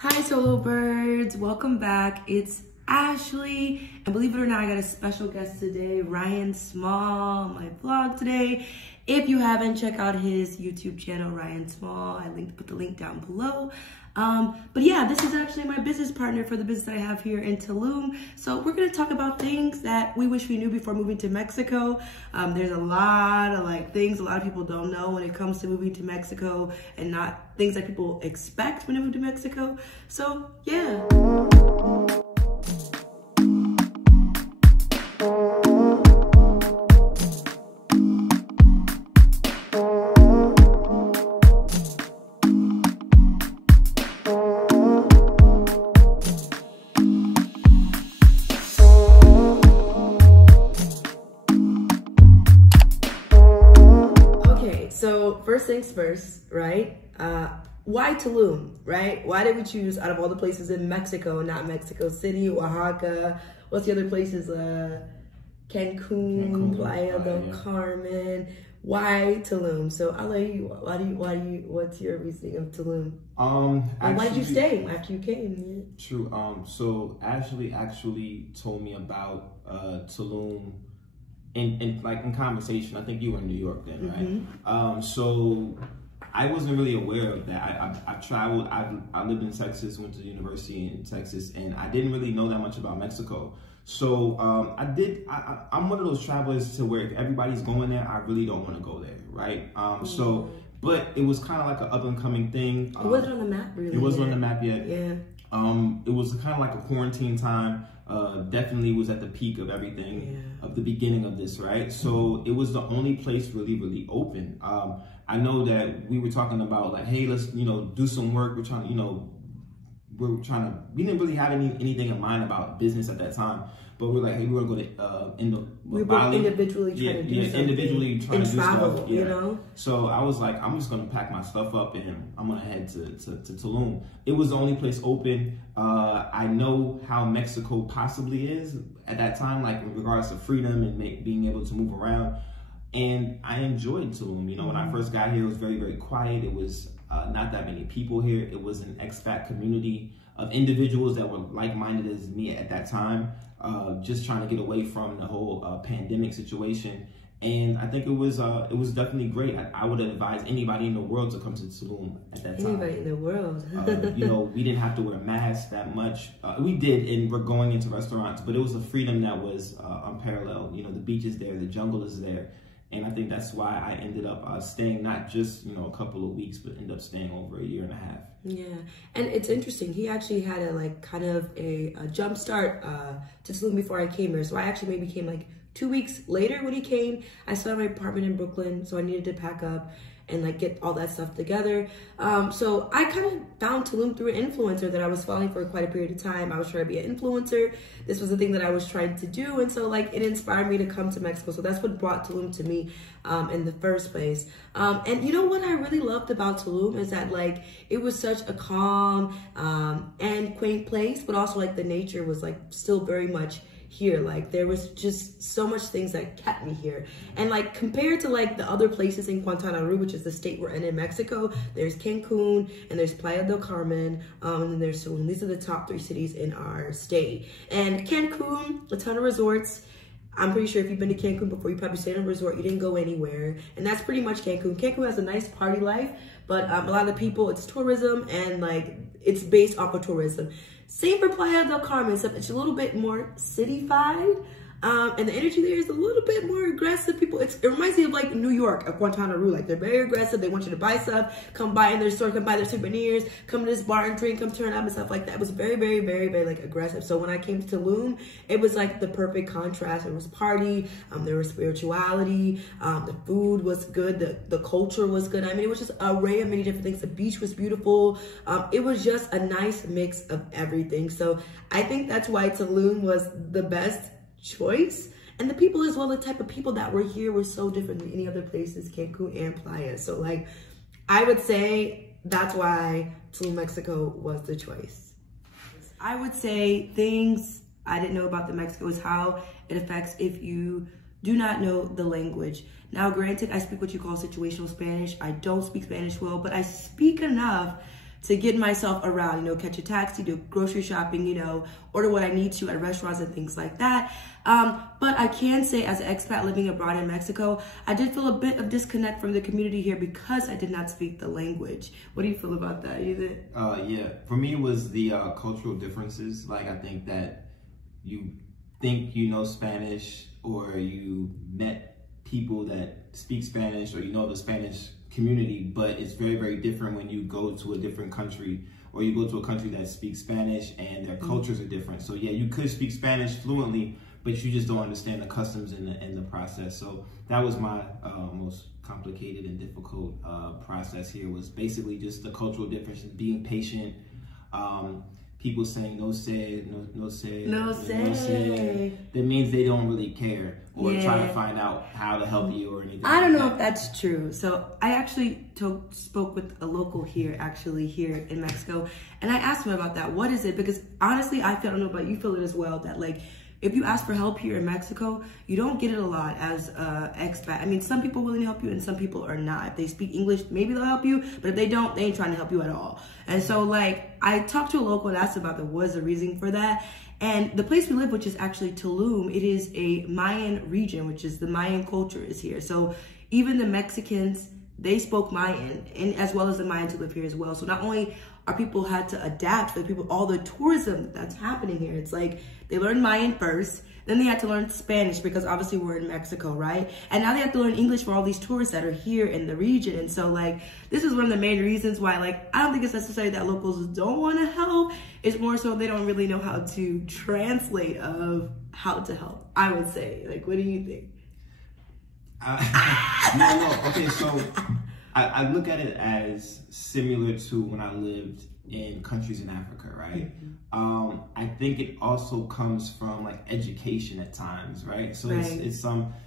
Hi solo birds, welcome back. It's Ashley, and believe it or not, I got a special guest today, Ryan Small, on my vlog today. If you haven't, check out his YouTube channel, Ryan Small. I put the link down below. But yeah, this is actually my business partner for the business I have here in Tulum. So we're gonna talk about things that we wish we knew before moving to Mexico. There's a lot of things a lot of people don't know when it comes to moving to Mexico, and not things that people expect when they move to Mexico. So yeah. So first things first, right? Why Tulum, right? Why did we choose out of all the places in Mexico, not Mexico City, Oaxaca? What's the other places? Cancun, Playa del Carmen. Why Tulum? So I'll let you. What's your reasoning of Tulum? And why did you stay after you came? Yeah. True. So Ashley actually told me about Tulum. In conversation. I think you were in New York then, right? So I wasn't really aware of that. I traveled. I lived in Texas, went to the university in Texas, and I didn't really know that much about Mexico. So I'm one of those travelers to where if everybody's going there, I really don't want to go there, right? But it was kind of like an up and coming thing. It wasn't on the map, really. It wasn't on the map yet. Yeah. It was kind of like a quarantine time. Definitely was at the peak of everything, of the beginning of this, right? So it was the only place really open. I know that we were talking about like, hey, let's, do some work. We're trying to, we didn't really have anything in mind about business at that time, but we're like, hey, we're gonna go to, we were individually trying to do something. Individually trying to do travel, stuff. you know? So I was like, I'm just gonna pack my stuff up and I'm gonna head to Tulum. It was the only place open. I know how Mexico possibly is at that time, like in regards to freedom and being able to move around. And I enjoyed Tulum. When I first got here, it was very quiet. It was not that many people here. It was an expat community of individuals that were like-minded as me at that time, just trying to get away from the whole pandemic situation. And I think it was definitely great. I would advise anybody in the world to come to Tulum at that time. Anybody in the world. We didn't have to wear masks that much. We did, and we're going into restaurants, but it was a freedom that was unparalleled. The beach is there, the jungle is there. And I think that's why I ended up staying not just, a couple of weeks, but ended up staying over a year and a half. Yeah, and it's interesting. He actually had a jump start to Tulum before I came here. So I actually maybe came 2 weeks later when he came. I still had my apartment in Brooklyn, so I needed to pack up and get all that stuff together. So I kind of found Tulum through an influencer that I was following for quite a period of time. I was trying to be an influencer. This was the thing that I was trying to do. And so it inspired me to come to Mexico. So that's what brought Tulum to me in the first place. And you know what I really loved about Tulum is that it was such a calm and quaint place, but also the nature was still very much here. There was just so much things that kept me here. And compared to the other places in Quintana Roo, which is the state we're in Mexico, there's Cancun and there's Playa del Carmen, and then there's Tulum. These are the top 3 cities in our state. And Cancun, a ton of resorts. I'm pretty sure if you've been to Cancun before, you probably stayed in a resort, you didn't go anywhere. And that's pretty much Cancun. Cancun has a nice party life, but a lot of the people, it's tourism, and it's based off of tourism. Same for Playa del Carmen, except it's a little bit more city-fied. And the energy there is a little bit more aggressive. It reminds me of New York, of Quintana Roo. They're very aggressive. They want you to buy stuff, come buy in their store, come buy their souvenirs, come to this bar and drink, come turn up and stuff like that. It was very aggressive. So when I came to Tulum, it was the perfect contrast. There was party, there was spirituality, the food was good, the culture was good. I mean, it was just an array of many different things. The beach was beautiful. It was just a nice mix of everything. So I think that's why Tulum was the best choice. And the people as well, the type of people that were here were so different than any other places, Cancun and Playa. So I would say that's why Tulum, Mexico was the choice. I would say things I didn't know about the Mexico is how it affects if you do not know the language. Now, granted, I speak what you call situational Spanish. I don't speak Spanish well, but I speak enough to get myself around, you know, catch a taxi, do grocery shopping, you know, order what I need to at restaurants and things like that. But I can say, as an expat living abroad in Mexico, I did feel a bit of disconnect from the community here because I did not speak the language. What do you feel about that? Yeah, for me it was the cultural differences. Like, I think that you think you know Spanish, or you met people that speak Spanish, or you know the Spanish community, but it's very, very different when you go to a different country, or you go to a country that speaks Spanish and their cultures are different. So yeah, you could speak Spanish fluently, but you just don't understand the customs in the process. So that was my most complicated and difficult process here, was basically just the cultural differences, being patient, people saying no sé, no sé, no sé. That means they don't really care, or try to find out how to help you or anything. I don't know if that's true. So I actually spoke with a local here in Mexico, and I asked him about that. What is it? Because honestly, I don't know, but you feel it as well, that like, if you ask for help here in Mexico, you don't get it a lot as an expat. I mean, some people are willing to help you and some people are not. If they speak English, maybe they'll help you, but if they don't, they ain't trying to help you at all. And so like, I talked to a local and asked about what was the reason for that. And the place we live, which is actually Tulum, it is a Mayan region, which is the Mayan culture is here. So even the Mexicans, they spoke Mayan, and as well as the Mayans who live here as well. So not only are people had to adapt for the people, all the tourism that's happening here. It's like they learned Mayan first, then they had to learn Spanish because obviously we're in Mexico, right? And now they have to learn English for all these tourists that are here in the region. And so like, this is one of the main reasons why, like, I don't think it's necessarily that locals don't want to help. It's more so they don't really know how to translate of how to help, I would say. Like, what do you think? No, okay, so I look at it as similar to when I lived in countries in Africa, right? Mm-hmm. I think it also comes from like education at times, right? So it's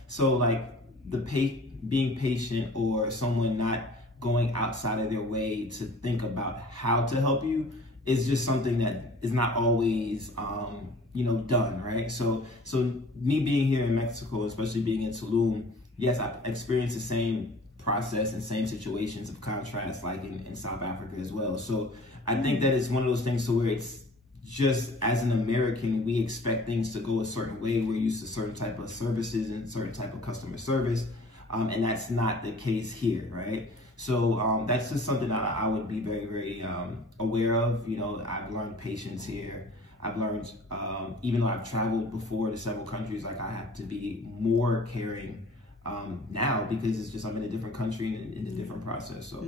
so like being patient, or someone not going outside of their way to think about how to help you, is just something that is not always you know, done, right? So me being here in Mexico, especially being in Tulum, yes, I've experienced the same process and same situations of contrast like in South Africa as well. So I think that it's one of those things to where it's just, as an American, we expect things to go a certain way. We're used to certain type of services and certain type of customer service, and that's not the case here, right? So that's just something that I would be very, very aware of. You know, I've learned patience here. I've learned, even though I've traveled before to several countries, like I have to be more caring now, because it's just, I'm in a different country and in a different process. So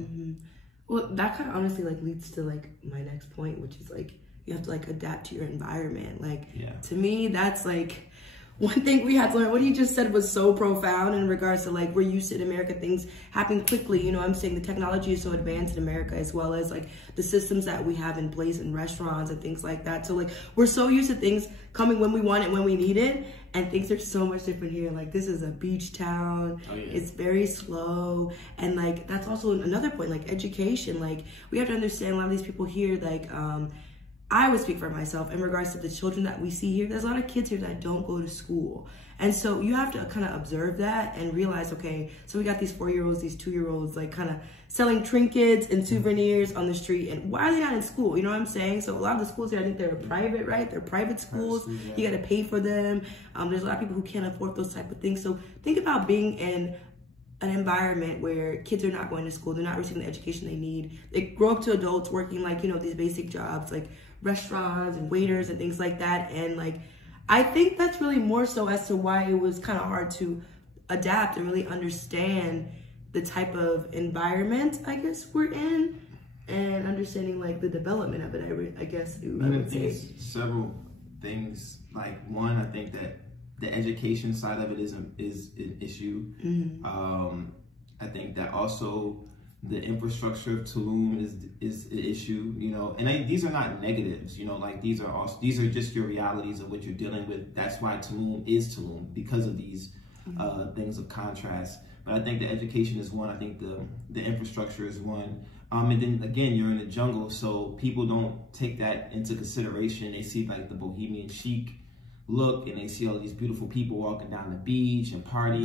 well, that kind of honestly like leads to like my next point, which is like, you have to like adapt to your environment. Like, to me, that's like one thing we have to learn. What you just said was so profound in regards to like, we're used to in America, things happen quickly. You know, I'm saying the technology is so advanced in America, as well as like the systems that we have in place in restaurants and things like that. So like, we're so used to things coming when we want it, when we need it. And things are so much different here. Like, this is a beach town. It's very slow. And like, that's also another point, like education. Like, we have to understand a lot of these people here, like, I would speak for myself in regards to the children that we see here. There's a lot of kids here that don't go to school. And so you have to kind of observe that and realize, okay, so we got these 4-year-olds, these 2-year-olds, like kind of selling trinkets and souvenirs on the street. And why are they not in school? You know what I'm saying? So a lot of the schools here, I think they're private, right? They're private schools. You got to pay for them. There's a lot of people who can't afford those type of things. So think about being in an environment where kids are not going to school. They're not receiving the education they need. They grow up to adults working like, you know, these basic jobs like restaurants and waiters and things like that. And like, I think that's really more so as to why it was kind of hard to adapt and really understand the type of environment, I guess, we're in, and understanding like the development of it, I guess. I would say several things. Like, one, I think that the education side of it is an issue. I think that also the infrastructure of Tulum is an issue, you know, and these are not negatives, you know, like these are just your realities of what you're dealing with. That's why Tulum is Tulum, because of these things of contrast. But I think the education is one. I think the infrastructure is one. And then again, you're in the jungle, so people don't take that into consideration. They see like the bohemian chic look, and they see all these beautiful people walking down the beach and partying,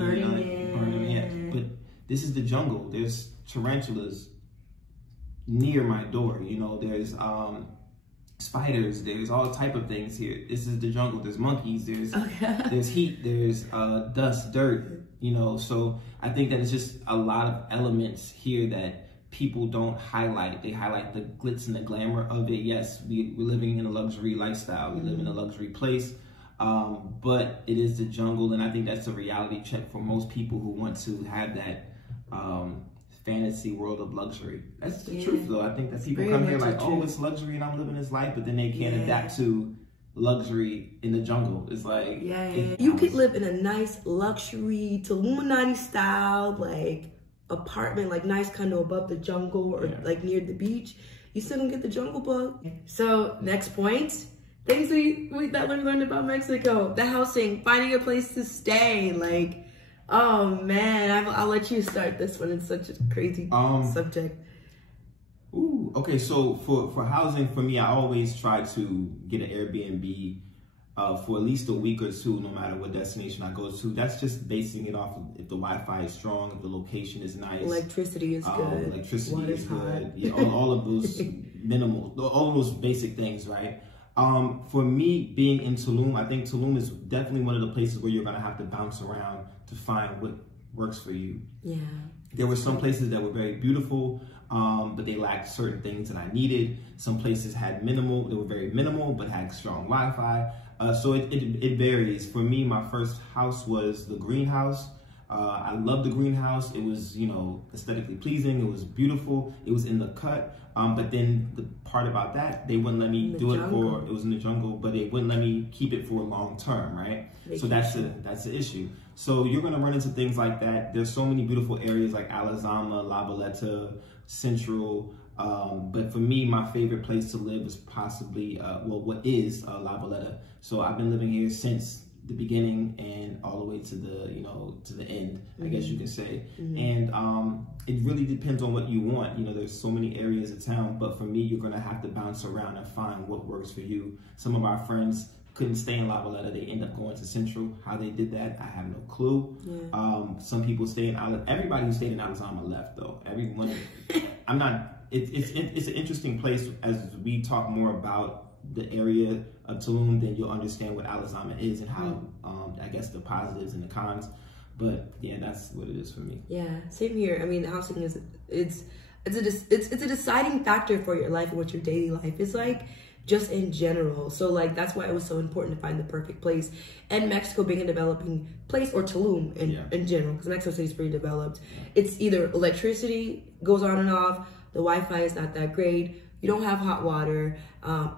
burning. But this is the jungle. There's tarantulas near my door. You know, there's spiders, there's all type of things here. This is the jungle. There's monkeys, there's heat, there's dust, dirt, you know. So I think that it's just a lot of elements here that people don't highlight. They highlight the glitz and the glamour of it. Yes, we're living in a luxury lifestyle. We live in a luxury place, but it is the jungle, and I think that's a reality check for most people who want to have that fantasy world of luxury. That's the truth, though. I think that people come here like, oh, it's luxury and I'm living this life, but then they can't adapt to luxury in the jungle. It's like, you could live in a nice luxury Tulum style, like apartment, like nice condo above the jungle or like near the beach. You still don't get the jungle bug. So next point, things that we learned about Mexico: the housing, finding a place to stay. Like, oh man, I'll let you start this one. It's such a crazy subject. Ooh, okay. So for housing, for me, I always try to get an Airbnb for at least a week or two, no matter what destination I go to. That's just basing it off of if the Wi-Fi is strong, if the location is nice, electricity is good, electricity is good. Yeah, all of those all of those basic things, right? For me, being in Tulum, I think Tulum is definitely one of the places where you're gonna have to bounce around to find what works for you. Yeah. There were some places that were very beautiful, but they lacked certain things that I needed. Some places had they were very minimal, but had strong Wi-Fi. So it varies. For me, my first house was the greenhouse. I loved the greenhouse. It was, you know, aesthetically pleasing. It was beautiful. It was in the cut. But then the part about that, they wouldn't let me do it for, it was in the jungle, but they wouldn't let me keep it for long term, right? So that's the issue. So you're gonna run into things like that. There's so many beautiful areas like Alazama, La Boleta, Central. But for me, my favorite place to live is possibly, what is La Boleta. So I've been living here since the beginning and all the way to the, you know, to the end, I guess you can say. And it really depends on what you want. You know, there's so many areas of town, but for me, you're gonna have to bounce around and find what works for you. Some of our friends couldn't stay in La Boleta. They end up going to Central. How they did that, I have no clue. Some people stay in everybody who stayed in Alazama left though. Everyone, I'm not, it's an interesting place. As we talk more about the area of Tulum, then you'll understand what Alazama is and how, I guess, the positives and the cons. But yeah, that's what it is for me. Yeah, same here. I mean, the housing is it's a deciding factor for your life and what your daily life is like, just in general. So like that's why it was so important to find the perfect place. And Mexico being a developing place, or Tulum in general, because Mexico City is pretty developed. It's either electricity goes on and off, the Wi-Fi is not that great, you don't have hot water.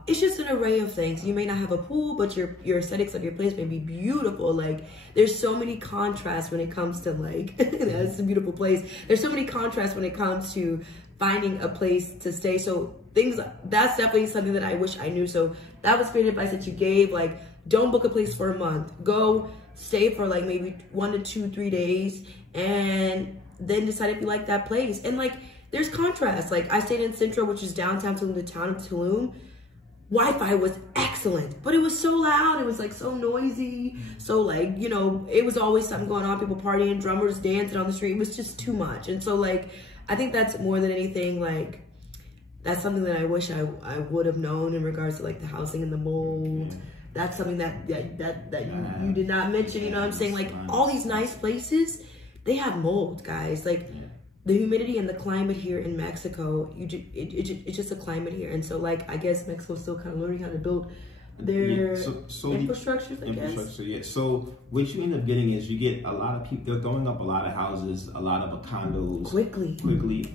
It's just an array of things. You may not have a pool, but your aesthetics of your place may be beautiful. Like there's so many contrasts when it comes to like, that's a beautiful place. There's so many contrasts when it comes to finding a place to stay. So that's definitely something that I wish I knew. So that was great advice that you gave. Like, don't book a place for a month. Go stay for like maybe 1 to 2, 3 days, and then decide if you like that place. And like, there's contrast. Like I stayed in Central, which is downtown Tulum, the town of Tulum. Wi-Fi was excellent, but it was so loud. It was like so noisy. So like, you know, it was always something going on, people partying, drummers dancing on the street. It was just too much. And so like, I think that's more than anything, like, that's something that I wish I would have known in regards to like the housing and the mold. That's something that you did not mention, you know what I'm saying? Like all these nice places, they have mold, guys. Like the humidity and the climate here in Mexico, it's just a climate here. And so like, I guess Mexico's still kind of learning how to build their infrastructures, I guess. Yeah. So what you end up getting is you get a lot of people, they're throwing up a lot of houses, a lot of condos. Quickly.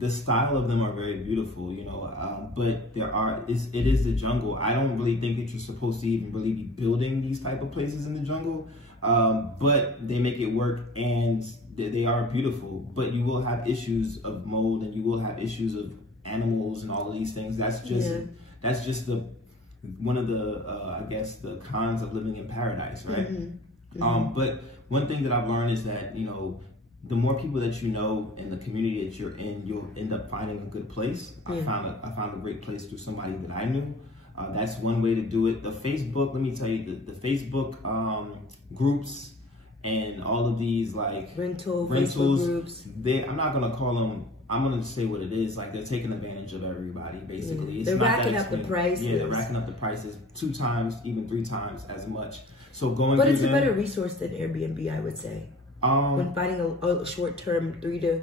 The style of them are very beautiful, you know, but it is the jungle. I don't really think that you're supposed to even really be building these type of places in the jungle, but they make it work, and they are beautiful. But you will have issues of mold, and you will have issues of animals and all of these things. That's just one of the I guess the cons of living in paradise, right? But one thing that I've learned is that, you know, the more people that you know in the community that you're in, you'll end up finding a good place. I found a great place through somebody that I knew. That's one way to do it. The Facebook, let me tell you, the Facebook groups and all of these like rentals groups, I'm not gonna call them I'm gonna say what it is. Like they're taking advantage of everybody, basically. They're racking up the prices. Yeah, they're racking up the prices 2 times, even 3 times as much. So going, but it's a better resource than Airbnb, I would say. When finding a short-term 3 to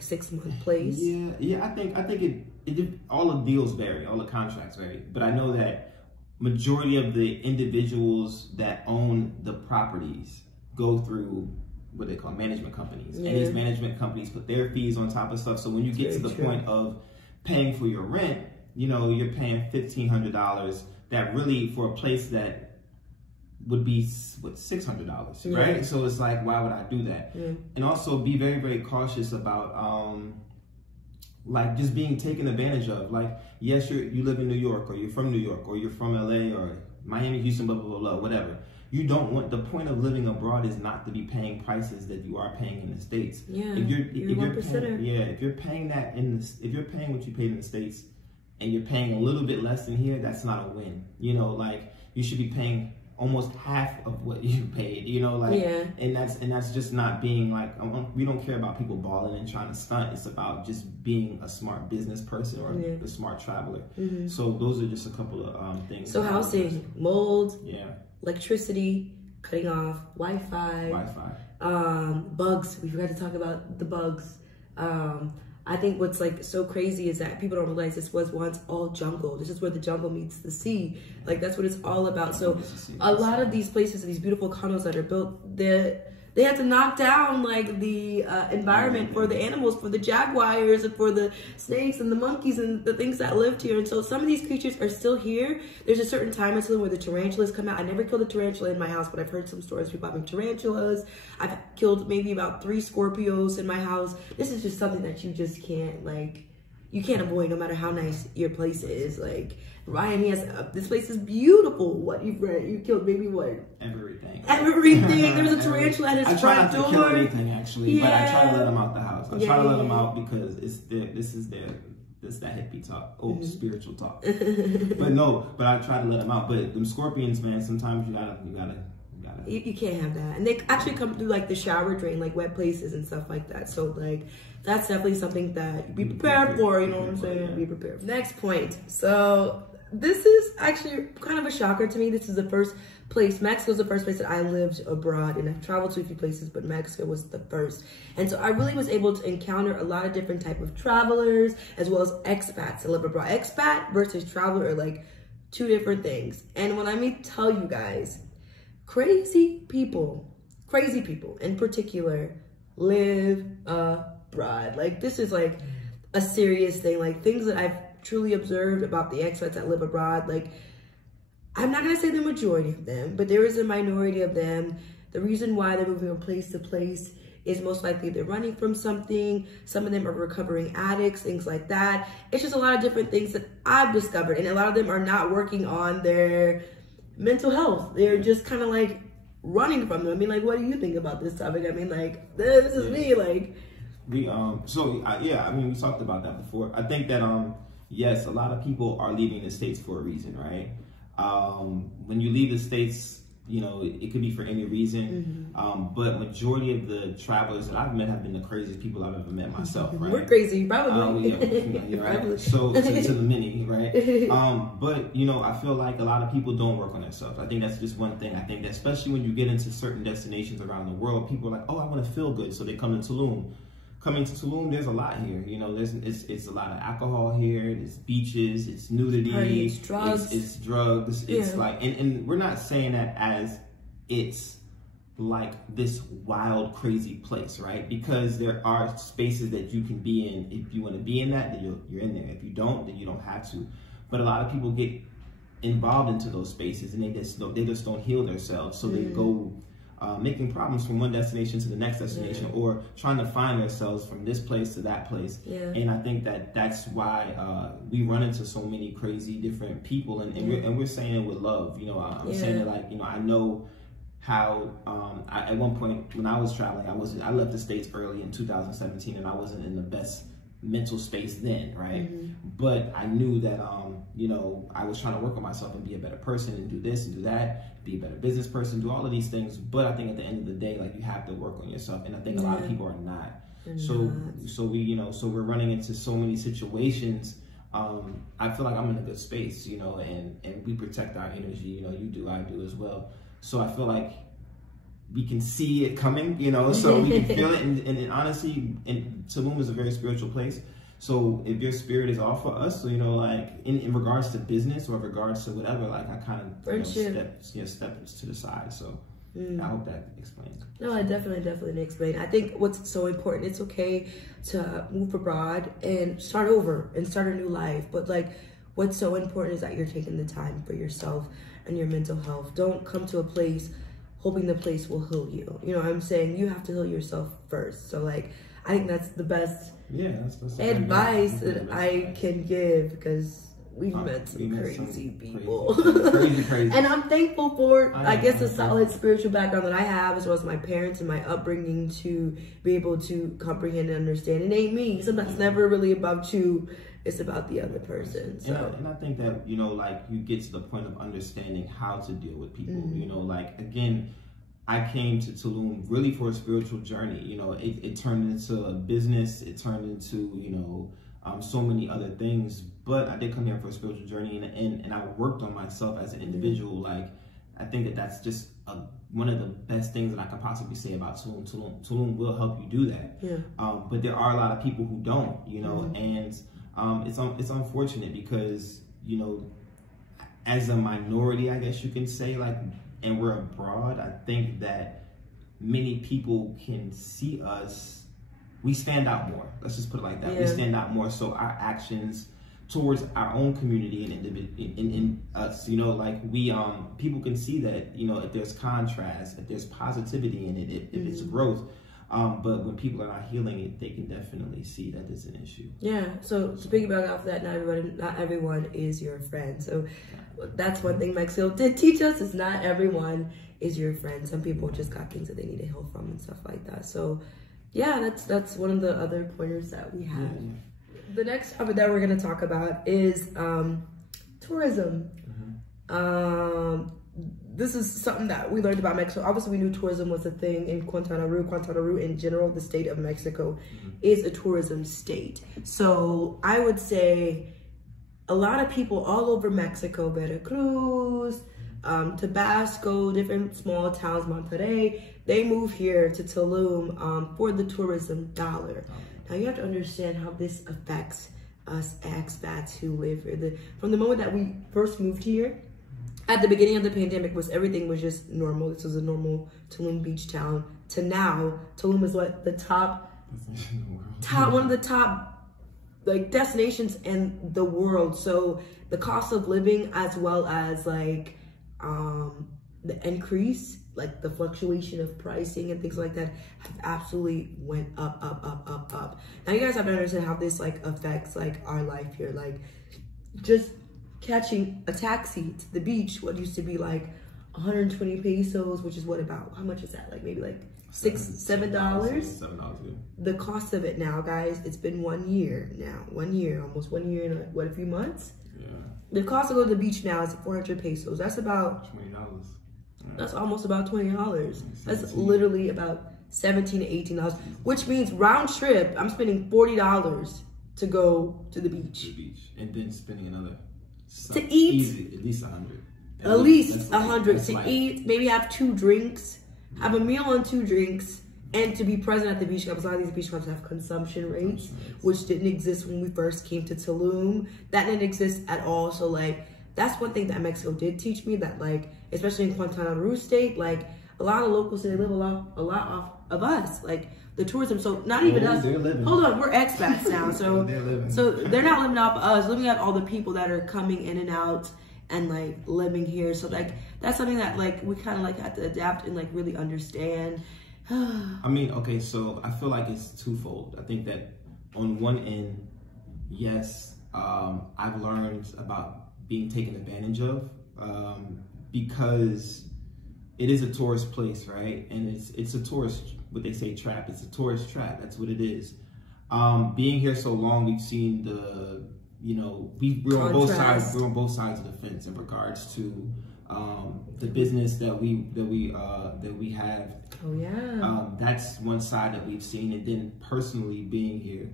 6 month place. Yeah. I think it all the deals vary, all the contracts vary. But I know that majority of the individuals that own the properties go through what they call management companies. And these management companies put their fees on top of stuff. So when you get to the point of paying for your rent, you're paying $1,500 that really for a place that would be $600, right? So it's like, why would I do that? And also be very, very cautious about just being taken advantage of. Like, yes, you live in New York, or you're from New York, or you're from LA, or Miami, Houston, blah, blah, blah, blah, whatever. You don't want, the point of living abroad is not to be paying prices that you are paying in the States. Yeah, if you're paying, if you're paying that if you're paying what you paid in the States and you're paying a little bit less than here, that's not a win. You should be paying almost half of what you paid, and that's just not being we don't care about people balling and trying to stunt. It's about just being a smart business person or a smart traveler. So those are just a couple of things. So housing, mold, electricity, cutting off, Wi-Fi, bugs. We forgot to talk about the bugs. I think what's so crazy is that people don't realize this was once all jungle. This is where the jungle meets the sea. That's what it's all about. So a lot of these places, these beautiful condos that are built, they had to knock down the environment for the animals, for the jaguars and for the snakes and the monkeys and the things that lived here. And so some of these creatures are still here. There's a certain time in Tulum where the tarantulas come out. I never killed a tarantula in my house, but I've heard some stories of people having tarantulas. I've killed maybe about 3 Scorpios in my house. This is just something that you just can't you can't avoid no matter how nice your place is. Ryan, he has this place is beautiful. What you've read? You killed maybe what? Everything. There's a tarantula at his front door. I try not to kill anything actually, but I try to let them out the house. I try to let them out because this is that hippie talk, spiritual talk. but I try to let them out. But them scorpions, man, sometimes you gotta. You can't have that. And they actually come through the shower drain, wet places and stuff like that. So that's definitely something that you be prepared for, you know what I'm saying? Be prepared. Next point. So this is actually kind of a shocker to me. This is the first place, Mexico was the first place that I lived abroad, and I've traveled to a few places, but Mexico was the first. And so I really was able to encounter a lot of different type of travelers, as well as expats that live abroad. Expat versus traveler are 2 different things. And when I tell you guys, crazy people in particular live abroad. This is a serious thing. Things that I've truly observed about the expats that live abroad. I'm not gonna say the majority of them, but there is a minority of them. The reason why they're moving from place to place is most likely they're running from something. Some of them are recovering addicts, things like that. It's just a lot of different things that I've discovered, and a lot of them are not working on their mental health. They're just kind of running from them. What do you think about this topic? This is me. We we talked about that before. I think that yes, a lot of people are leaving the States for a reason, right? When you leave the States, it could be for any reason. But majority of the travelers that I've met have been the craziest people I've ever met myself, right? We're crazy, probably. You're right. So to the many, right? But I feel like a lot of people don't work on themselves. I think that's just one thing. I think that especially when you get into certain destinations around the world, people are like, oh, I want to feel good, so they come to Tulum. Coming to Tulum, there's a lot here. It's a lot of alcohol here. There's beaches. It's nudity. Parties, drugs. It's drugs. It's and we're not saying that as it's this wild, crazy place, right? Because there are spaces that you can be in. If you want to be in that, then you're in there. If you don't, then you don't have to. But a lot of people get involved into those spaces, and they just don't heal themselves. So they go making problems from one destination to the next destination, or trying to find themselves from this place to that place. And I think that that's why we run into so many crazy different people, and we're saying it with love. I'm saying it I know how at one point when I was traveling, I left the States early in 2017, and I wasn't in the best mental space then, right? But I knew that I was trying to work on myself and be a better person and do this and do that, be a better business person, do all of these things. But I think at the end of the day, you have to work on yourself, and I think a lot of people are not. So we're running into so many situations. I feel like I'm in a good space, and we protect our energy. You do, I do as well. So I feel like we can see it coming, so we can feel it. And honestly, Tulum is a very spiritual place. So if your spirit is off for us, so, like in regards to business or regards to whatever, like I kind of step to the side. So I hope that explains. No, I definitely explain. I think what's so important, it's okay to move abroad and start over and start a new life. But like what's so important is that you're taking the time for yourself and your mental health. Don't come to a place hoping the place will heal you. You know what I'm saying? You have to heal yourself first. So like, I think that's the best advice that I can give, because we've met some crazy people. Crazy. And I'm thankful for, I guess, the solid spiritual background that I have, as well as my parents and my upbringing, to be able to comprehend and understand. It ain't me. Sometimes it's never really about you. It's about the other person. So. And I think that, like you get to the point of understanding how to deal with people, like, again, I came to Tulum really for a spiritual journey. It turned into a business. It turned into, so many other things. But I did come here for a spiritual journey, and I worked on myself as an individual. Like, I think that that's just one of the best things that I can possibly say about Tulum. Tulum will help you do that. Yeah. But there are a lot of people who don't, and it's unfortunate because, as a minority, I guess you can say, like, and we're abroad, I think that many people can see us, we stand out more. Let's just put it like that. Yeah. We stand out more. So our actions towards our own community and in us, like we, people can see that, if there's contrast, if there's positivity in it, if it's growth. But when people are not healing it, they can definitely see that it's an issue. Yeah. So to piggyback off that, not everyone is your friend. So that's one thing Mexico did teach us, is not everyone is your friend. Some people just got things that they need to heal from and stuff like that. So yeah, that's one of the other pointers that we have. Yeah. The next topic that we're going to talk about is tourism. This is something that we learned about Mexico. Obviously, we knew tourism was a thing in Quintana Roo. Quintana Roo, in general, the state of Mexico, is a tourism state. So I would say a lot of people all over Mexico, Veracruz, Tabasco, different small towns, Monterrey, they move here to Tulum for the tourism dollar. Now, you have to understand how this affects us expats who live here. From the moment that we first moved here, at the beginning of the pandemic, everything was just normal. This was a normal Tulum beach town. To now, Tulum is what, the top one of the top like destinations in the world. So the cost of living, as well as like the increase, like the fluctuation of pricing and things like that, have absolutely went up. Now you guys have to understand how this like affects like our life here. Like just catching a taxi to the beach, what used to be like 120 pesos, which is what, about, how much is that? Like maybe like $7. $7. The cost of it now, guys, it's been 1 year now. 1 year, almost 1 year and what, a few months? Yeah. The cost to go to the beach now is 400 pesos. That's about $20. Yeah. That's almost about $20. That's literally about $17 to $18, which means round trip, I'm spending $40 to go to the beach. And then spending another to eat, easy, at least 100. At least 100 to eat, maybe have 2 drinks, have a meal and 2 drinks, and to be present at the beach clubs. A lot of these beach clubs have consumption rates, which didn't exist when we first came to Tulum. That didn't exist at all. So like, that's one thing that Mexico did teach me, that like, especially in Quintana Roo state, like a lot of locals, they live a lot off of us, like the tourism. So not even us. Hold on, we're expats now. So they're not living off of us, living off all the people that are coming in and out and like living here. So like, that's something that like we kind of like have to adapt and like really understand. I mean, okay, so I feel like it's twofold. I think that on one end, yes, I've learned about being taken advantage of, because it is a tourist place, right? And it's a tourist, what they say, trap. It's a tourist trap. That's what it is. Being here so long, we've seen you know, we're on both sides. We're on both sides of the fence in regards to the business that we have. Oh yeah. That's one side that we've seen, and then personally being here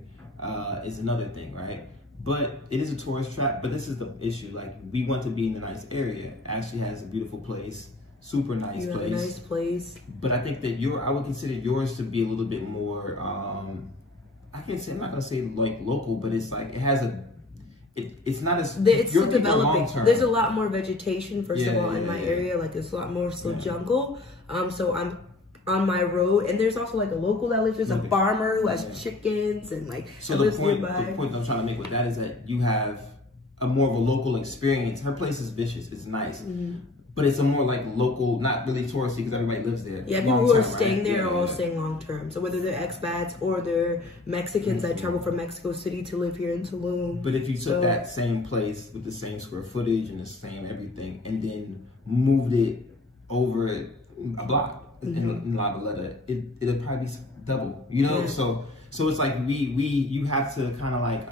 is another thing, right? But it is a tourist trap. But this is the issue. Like, we want to be in a nice area. Ashley has a beautiful place, super nice place. A nice place. But I think that I would consider yours to be a little bit more. I'm not gonna say like local, but it's like it has it's not as it's still developing. There's a lot more vegetation first of all in my area. Like there's a lot more jungle. So I'm on my road, and there's also like a local that lives. There's a farmer who has chickens and like. So the point I'm trying to make with that is that you have a more of a local experience. Her place is vicious. It's nice. But it's a more like local, not really touristy because everybody lives there. Yeah, people who are staying there are all staying long term. So whether they're expats or they're Mexicans that travel from Mexico City to live here in Tulum. But if you took that same place with the same square footage and the same everything, and then moved it over a block in La Valletta, it'll probably be double. You know, so it's like you have to kind of like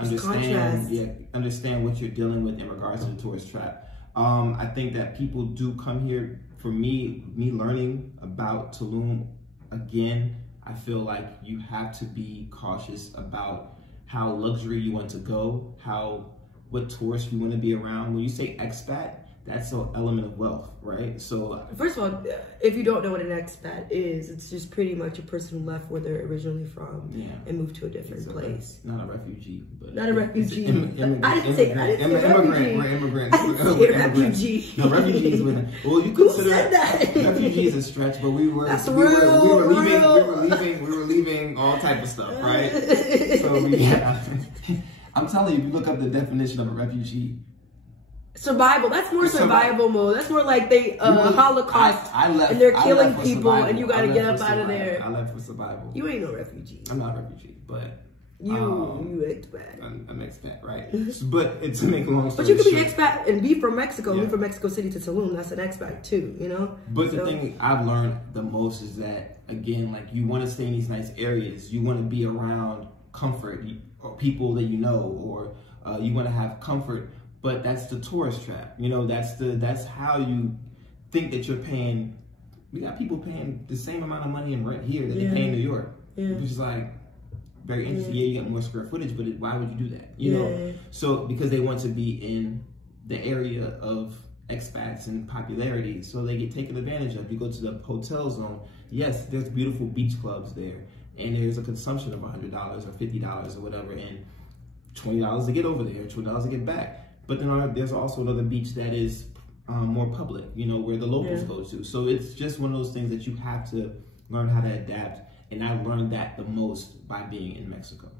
understand what you're dealing with in regards to the tourist trap. I think that people do come here. For me learning about Tulum, again, I feel like you have to be cautious about how luxury you want to go, what tourists you want to be around. When you say expat, that's an element of wealth, right? So first of all, if you don't know what an expat is, it's just pretty much a person who left where they're originally from and moved to a different place. Not a refugee, but not a refugee. I didn't say immigrant. We're immigrants. Refugee. No, refugees. Well, you Who said that? Refugee is a stretch, but we were leaving all type of stuff, right? So I'm telling you, if you look up the definition of a refugee. Survival. That's more survival mode. That's more like they Holocaust and they're killing people and you gotta get up out of there. I left for survival. You ain't no refugee. I'm not a refugee, but you expat. I'm expat, right? But to make a long story short. But you could be expat and be from Mexico, move from Mexico City to Tulum. That's an expat too, you know? But the thing I've learned the most is that, again, like you want to stay in these nice areas. You want to be around comfort or people that you know, or you want to have comfort. But that's the tourist trap. You know, that's how you think that you're paying. We got people paying the same amount of money in rent here that they pay in New York. Which is like very interesting. Yeah, you got more square footage, but why would you do that? You know? So because they want to be in the area of expats and popularity, so they get taken advantage of. You go to the hotel zone, yes, there's beautiful beach clubs there, and there's a consumption of $100 or $50 or whatever, and $20 to get over there, $20 to get back. But then there's also another beach that is more public, you know, where the locals go to. So it's just one of those things that you have to learn how to adapt. And I learned that the most by being in Mexico.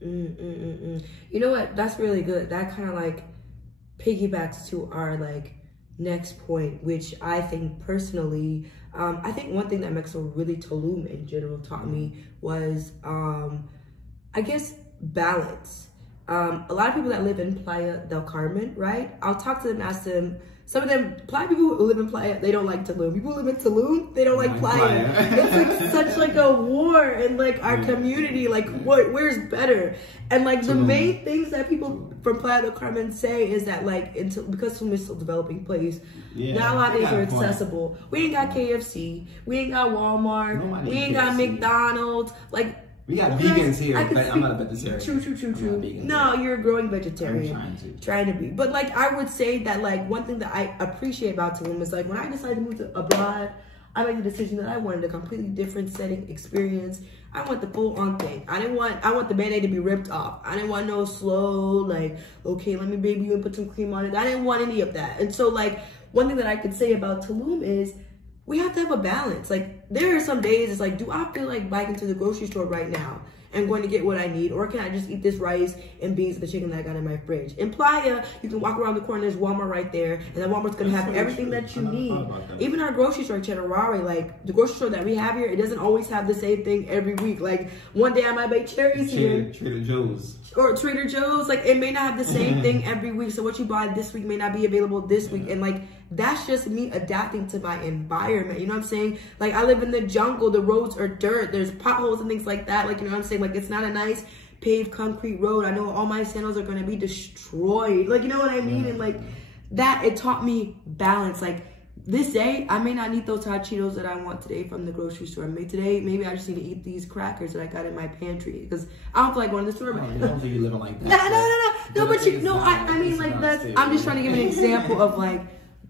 You know what? That's really good. That kind of like piggybacks to our like next point, which I think personally, I think one thing that Mexico, really Tulum in general, taught me was, I guess, balance. A lot of people that live in Playa del Carmen, right? I'll talk to them, ask them. Some of them, Playa people who live in Playa, they don't like Tulum. People who live in Tulum, they don't like Playa. It's like such like a war in like our community. Like, where's better? And like the main things that people from Playa del Carmen say is that like because Tulum is still a developing place, not a lot of things are accessible. We ain't got KFC. We ain't got Walmart. We ain't got McDonald's. Like. We got vegans here, but I'm not a vegetarian. True. No, you're a growing vegetarian. I'm trying to be. But like, I would say that like one thing that I appreciate about Tulum is like when I decided to move abroad, I made the decision that I wanted a completely different setting experience. I want the full on thing. I want the Band-Aid to be ripped off. I didn't want no slow, like, okay, let me baby you and put some cream on it. I didn't want any of that. And so like, one thing that I could say about Tulum is, we have to have a balance. Like, there are some days it's like, do I feel like biking to the grocery store right now and going to get what I need? Or can I just eat this rice and beans and the chicken that I got in my fridge? In Playa, you can walk around the corner, there's Walmart right there, and that Walmart's gonna have everything that you need. Even our grocery store, Chetarare, like, the grocery store that we have here, it doesn't always have the same thing every week. Like, one day I might make cherries here. Trader Joe's. Or Trader Joe's, like, it may not have the same thing every week. So what you buy this week may not be available this week. And like, that's just me adapting to my environment. You know what I'm saying? Like, I live in the jungle, the roads are dirt, there's potholes and things like that. Like, you know what I'm saying? Like, it's not a nice paved concrete road. I know all my sandals are going to be destroyed. Like, you know what I mean? And like that, it taught me balance. Like this day, I may not need those hot Cheetos that I want today from the grocery store. Maybe I just need to eat these crackers that I got in my pantry because I don't feel like going to the store. I don't think you're living like that. No, but you know, I mean, like that's. I'm just trying to give an example of like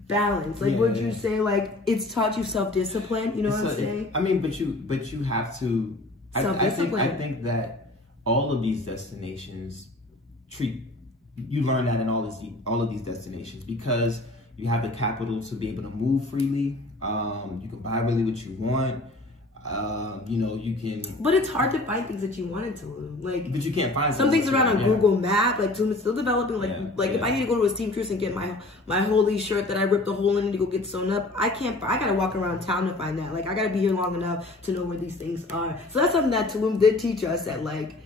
balance. Like, would you say like it's taught you self-discipline? You know what I'm saying? I mean, but you have to. I think that all of these destinations you learn that in all of these destinations because you have the capital to be able to move freely. You can buy really what you want. You know, you can. But it's hard to find things that you wanted to lose. Like, but you can't find some things around on Google Map. Like, Tulum is still developing. Like, if I need to go to a seamstress and get my holy shirt that I ripped a hole in to go get sewn up, I can't. I gotta walk around town to find that. Like, I gotta be here long enough to know where these things are. So that's something that Tulum did teach us. That like,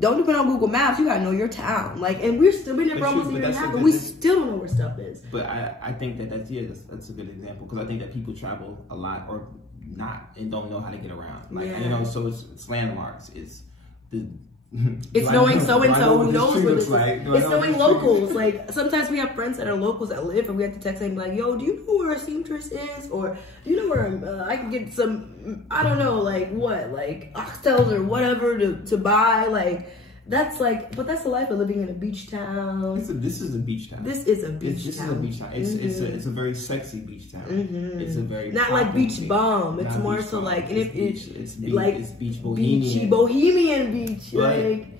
don't depend on Google Maps. You gotta know your town. Like, and we've still been there for almost a year and a half, and we still don't know where stuff is. But I think that's a good example because I think that people travel a lot or not and don't know how to get around. Like, you know, so it's landmarks. It's knowing so and so who knows what it's like. It's knowing locals. Like sometimes we have friends that are locals that live, and we have to text them like, "Yo, do you know where a seamstress is? Or do you know where I can get some? I don't know, like what, like oxtails or whatever to buy." Like that's like, but that's the life of living in a beach town. This is a beach town. This is a beach town. This is a beach town. It's a very sexy beach town. It's a very not like beach bum. It's more so like, and it's beach bohemian. Beachy bohemian beach.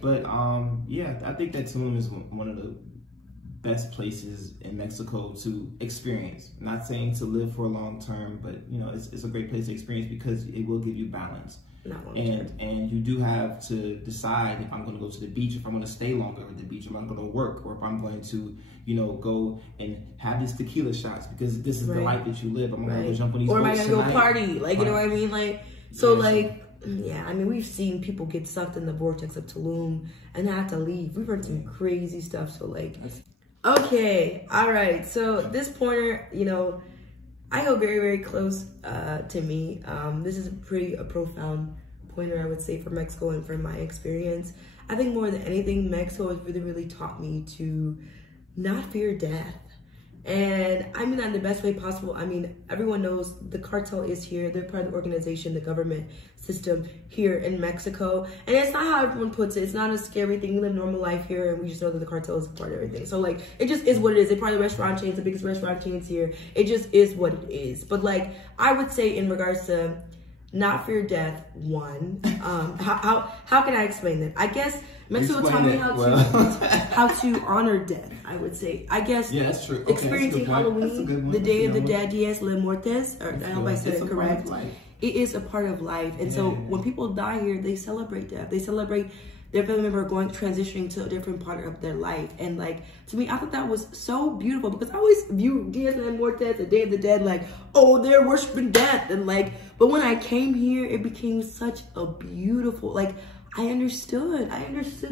But yeah, I think that Tulum is one of the best places in Mexico to experience. I'm not saying to live for a long term, but you know, it's a great place to experience because it will give you balance. And you do have to decide if I'm going to go to the beach, if I'm going to stay longer at the beach, if I'm going to work, or if I'm going to, you know, go and have these tequila shots because this is the life that you live. I'm going to go jump on these boats tonight. Or am I going to go party? Like, you know what I mean? Like, so like, yeah, I mean, we've seen people get sucked in the vortex of Tulum and have to leave. We've heard some crazy stuff. So like, okay, all right. So this pointer, you know, I go very, very close to me. This is a profound pointer, I would say, for Mexico and from my experience. I think more than anything, Mexico has really, really taught me to not fear death. And I mean that in the best way possible. I mean, everyone knows the cartel is here. They're part of the organization, the government system here in Mexico. And it's not how everyone puts it. It's not a scary thing. We live normal life here, and we just know that the cartel is part of everything. So, like, it just is what it is. They're part of the restaurant chains, the biggest restaurant chains here. It just is what it is. But, like, I would say in regards to not fear death, one, how can I explain that? I guess Mexico taught me how to honor death, I would say. I guess that's true. Okay, experiencing Halloween, the Day of the Dead, Dies de Muertos, or I hope I said it correct. It is a part of life. And so when people die here, they celebrate death. They celebrate their family member transitioning to a different part of their life. And like, to me, I thought that was so beautiful because I always view Dies de Muertos, the Day of the Dead, like, oh, they're worshiping death. And like, but when I came here, it became such a beautiful, like, I understood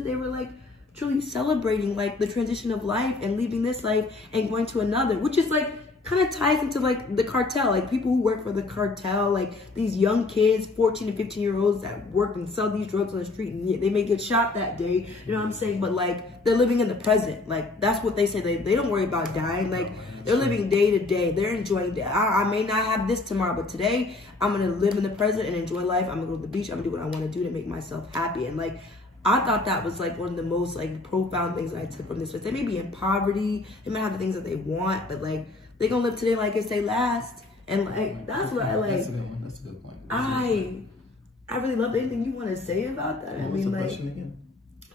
they were like truly celebrating like the transition of life and leaving this life and going to another, which is like, kind of ties into like the cartel, like people who work for the cartel, like these young kids, 14 to 15-year-olds that work and sell these drugs on the street, and they may get shot that day, you know what I'm saying? But like, they're living in the present. Like, that's what they say. They don't worry about dying. Like, they're living day to day. They're enjoying day. I may not have this tomorrow, but today I'm gonna live in the present and enjoy life. I'm gonna go to the beach. I'm gonna do what I want to do to make myself happy. And like, I thought that was like one of the most like profound things that I took from this place. They may be in poverty, they might have the things that they want, but like, they gonna live today like it's they last. And like, that's what I like. That's a good one. That's a good point. I really love anything you want to say about that. I mean, like,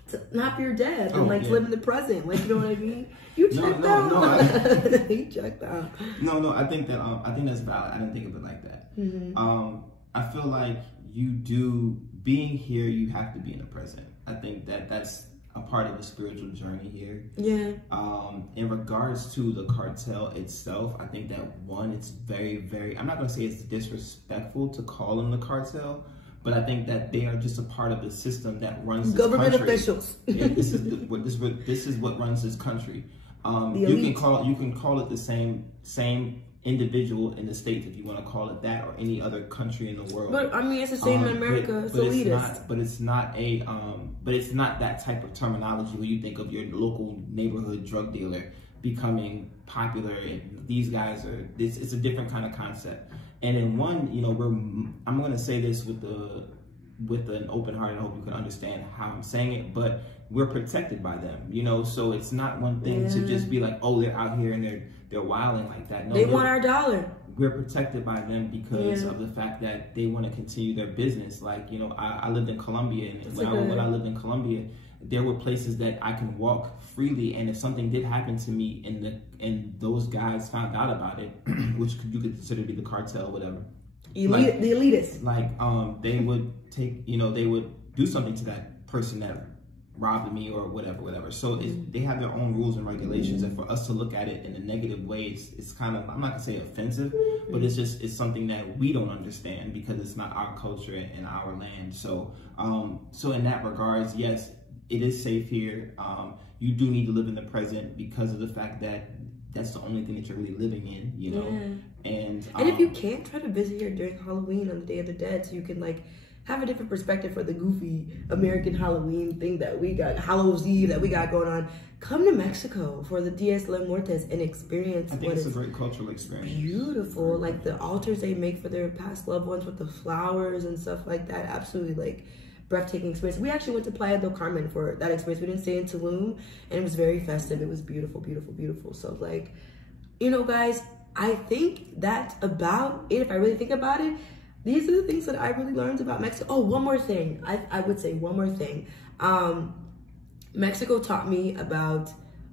to not fear death and like to live in the present. Like, you know what I mean? You checked out. You checked out. No, I think that's valid. I didn't think of it like that. I feel like being here, you have to be in the present. I think that's a part of the spiritual journey here. Yeah. In regards to the cartel itself, I think that it's very, very, I'm not going to say it's disrespectful to call them the cartel, but I think that they are just a part of the system that runs this government country. Officials. Yeah, this is what runs this country. You can call it the same individual in the States, if you want to call it that, or any other country in the world. But I mean, it's the same in America. It's elitist. But it's not that type of terminology where you think of your local neighborhood drug dealer becoming popular, and these guys are. It's a different kind of concept. And in one, you know, I'm going to say this with an open heart, and I hope you can understand how I'm saying it, but we're protected by them, you know, so it's not one thing to just be like, oh, they're out here and they're wilding like that. No, they want our dollar. We're protected by them because of the fact that they want to continue their business. Like, you know, I lived in Colombia, and when I lived in Colombia, there were places that I can walk freely, and if something did happen to me and those guys found out about it, which you could consider to be the cartel, whatever. The elitists. Like, they would they would do something to that person that robbed me or whatever. So they have their own rules and regulations, and for us to look at it in a negative way, it's kind of, I'm not gonna say offensive, but it's something that we don't understand because it's not our culture and our land. So in that regards, yes, it is safe here. You do need to live in the present because of the fact that that's the only thing that you're really living in, you know. And if you can't, try to visit here during Halloween on the Day of the Dead, so you can like have a different perspective for the goofy American Halloween thing that we got, Halloween's Eve that we got going on. Come to Mexico for the Dias de Muertos and experience. I think it's a great cultural experience. Beautiful, like the altars they make for their past loved ones with the flowers and stuff like that. Absolutely, like breathtaking experience. We actually went to Playa del Carmen for that experience. We didn't stay in Tulum, and it was very festive. It was beautiful, beautiful, beautiful. So like, you know, guys, I think that's about it. If I really think about it, these are the things that I really learned about Mexico. Oh, one more thing. I would say one more thing. Mexico taught me about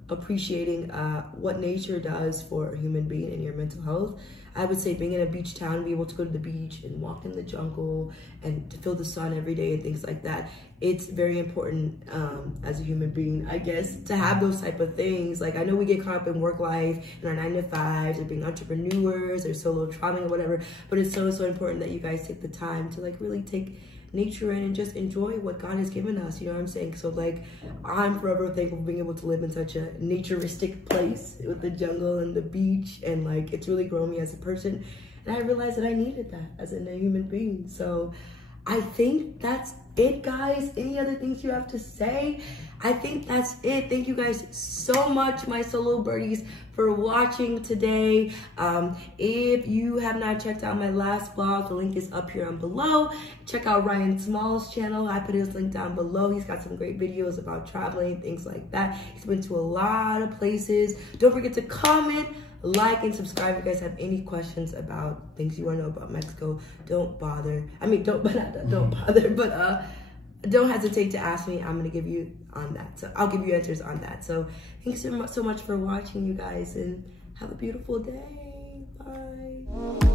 appreciating what nature does for a human being and your mental health. I would say being in a beach town, be able to go to the beach and walk in the jungle and to feel the sun every day and things like that. It's very important as a human being, I guess, to have those type of things. Like, I know we get caught up in work life and our 9-to-5s or being entrepreneurs or solo traveling or whatever, but it's so important that you guys take the time to like really take nature in and just enjoy what God has given us, you know what I'm saying? So like, I'm forever thankful for being able to live in such a naturistic place with the jungle and the beach, and like, it's really grown me as a person, and I realized that I needed that as a human being. So I think that's it, guys. Any other things you have to say? I think that's it. Thank you guys so much, my solo birdies, for watching today. If you have not checked out my last vlog, the link is up here and below. Check out Ryan Small's channel. I put his link down below. He's got some great videos about traveling, things like that. He's been to a lot of places. Don't forget to comment, like, and subscribe if you guys have any questions about things you want to know about Mexico. Don't bother. I mean, don't bother, but don't hesitate to ask me. I'm gonna give you on that. So I'll give you answers on that. So thanks so much for watching, you guys, and have a beautiful day. Bye.